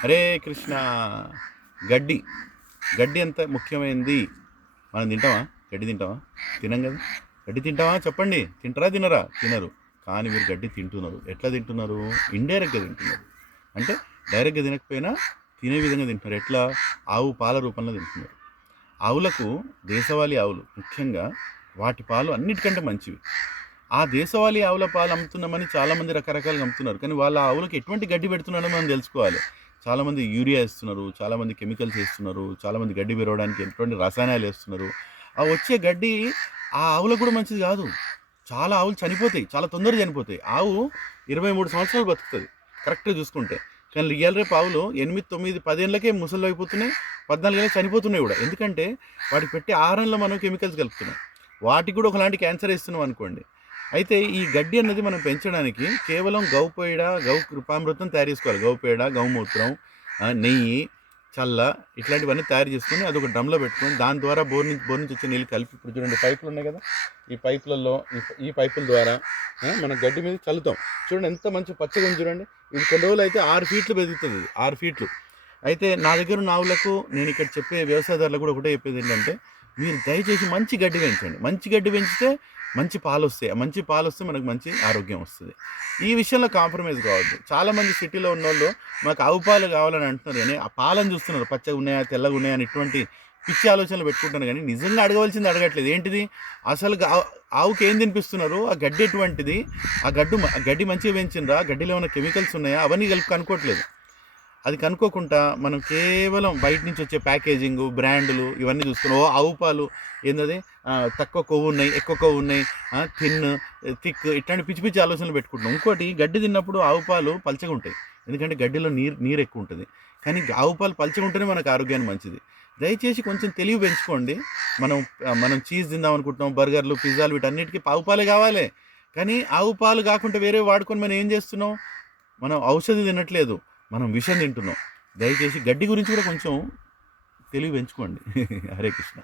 హరే కృష్ణ. గడ్డి గడ్డి ఎంత ముఖ్యమైనది. మనం తింటామా? గడ్డి తింటామా? తినం కదా. గడ్డి తింటామా చెప్పండి? తింటారా తినరా? తినరు. కానీ మీరు గడ్డి తింటున్నారు. ఎట్లా తింటున్నారు? ఇండైరెక్ట్గా తింటున్నారు. అంటే డైరెక్ట్గా తినకపోయినా తినే విధంగా తింటున్నారు. ఎట్లా? ఆవు పాల రూపంలో తింటున్నారు. ఆవులకు, దేశవాళీ ఆవులు ముఖ్యంగా, వాటి పాలు అన్నిటికంటే మంచివి. ఆ దేశవాళీ ఆవుల పాలు అమ్ముతున్నామని చాలామంది రకరకాలుగా అమ్ముతున్నారు. కానీ వాళ్ళ ఆవులకు ఎటువంటి గడ్డి పెడుతున్నారో మనం తెలుసుకోవాలి. చాలామంది యూరియా వేస్తున్నారు, చాలామంది కెమికల్స్ వేస్తున్నారు, చాలామంది గడ్డి పెరగడానికి ఎటువంటి రసాయనాలు వేస్తున్నారు. ఆ వచ్చే గడ్డి ఆ ఆవులకు కూడా మంచిది కాదు. చాలా ఆవులు చనిపోతాయి, చాలా తొందరగా చనిపోతాయి. ఆవు 23 సంవత్సరాలు బతుకుతుంది కరెక్ట్గా చూసుకుంటే. కానీ రియల్ రేపు ఆవులు 8, 9, 10 ఏళ్ళకే ముసలు అయిపోతున్నాయి, 14 ఏళ్ళకి చనిపోతున్నాయి కూడా. ఎందుకంటే వాటికి పెట్టే ఆహారంలో మనం కెమికల్స్ కలుపుతున్నాం. వాటికి కూడా ఒకలాంటి క్యాన్సర్ వేస్తున్నాం అనుకోండి. అయితే ఈ గడ్డి అన్నది మనం పెంచడానికి కేవలం గౌ పేడ, గౌ కృపామృతం తయారు చేసుకోవాలి. గౌ పేడ, గౌమూత్రం, నెయ్యి, చల్ల, ఇట్లాంటివన్నీ తయారు చేసుకొని అదొక డ్రమ్లో పెట్టుకొని దాని ద్వారా బోర్ నుంచి వచ్చే నీళ్ళు కలిపి, ఇప్పుడు చూడండి పైపులు ఉన్నాయి కదా, ఈ పైపులలో ఈ పైపుల ద్వారా మనం గడ్డి మీద చల్లుతాం. చూడండి ఎంత మంచి పచ్చగా ఉంది చూడండి. ఇది కొన్ని రోజులు అయితే 6 ఫీట్లు పెరుగుతుంది. 6 ఫీట్లు. అయితే నా దగ్గర ఉన్న ఆవులకు నేను ఇక్కడ చెప్పే వ్యవసాయదారులకు కూడా ఒకటే చెప్పేది ఏంటంటే, మీరు దయచేసి మంచి గడ్డి పెంచండి. మంచి గడ్డి పెంచితే మంచి పాలు వస్తాయి. మంచి పాలు వస్తే మనకు మంచి ఆరోగ్యం వస్తుంది. ఈ విషయంలో కాంప్రమైజ్ కావద్దు. చాలామంది సిటీలో ఉన్నోళ్ళు మాకు ఆవు పాలు కావాలని అంటున్నారు, కానీ ఆ పాలను చూస్తున్నారు, పచ్చగా ఉన్నాయా, తెల్లగా ఉన్నాయా అని ఇటువంటి పిచ్చి ఆలోచనలు పెట్టుకుంటాను. కానీ నిజంగా అడగవలసింది అడగట్లేదు. ఏంటిది అసలు? ఆవుకి ఏం తినిపిస్తున్నారు? ఆ గడ్డి ఎటువంటిది? ఆ గడ్డి మంచిగా పెంచిండ్రా? గడ్డిలో ఏమైనా కెమికల్స్ ఉన్నాయా? అవన్నీ కలిపి కనుక్కోవట్లేదు. అది కనుక్కోకుండా మనం కేవలం బయట నుంచి వచ్చే ప్యాకేజింగ్, బ్రాండ్లు ఇవన్నీ చూసుకుని ఆవు పాలు ఏంటది, తక్కువ కొవ్వు ఉన్నాయి, ఎక్కువ కొవ్వు ఉన్నాయి, థిన్, థిక్, ఇట్లాంటి పిచ్చి పిచ్చి ఆలోచనలు పెట్టుకుంటున్నాం. ఇంకోటి, గడ్డి తిన్నప్పుడు ఆవు పాలు పలచగా ఉంటాయి. ఎందుకంటే గడ్డిలో నీరు ఎక్కువ ఉంటుంది. కానీ ఆవు పాలు పలచగా ఉంటేనే మనకు ఆరోగ్యానికి మంచిది. దయచేసి కొంచెం తెలివి పెంచుకోండి. మనం చీజ్ తిందాం అనుకుంటున్నాం, బర్గర్లు, పిజ్జాలు, వీటన్నిటికీ ఆవు పాలే కావాలి. కానీ ఆవు పాలు కాకుండా వేరే వాడుకొని మనం ఏం చేస్తున్నాం? మనం ఔషధి తినట్లేదు, మనం విషం తింటున్నాం. దయచేసి గడ్డి గురించి కూడా కొంచెం తెలివి పెంచుకోండి. హరే కృష్ణ.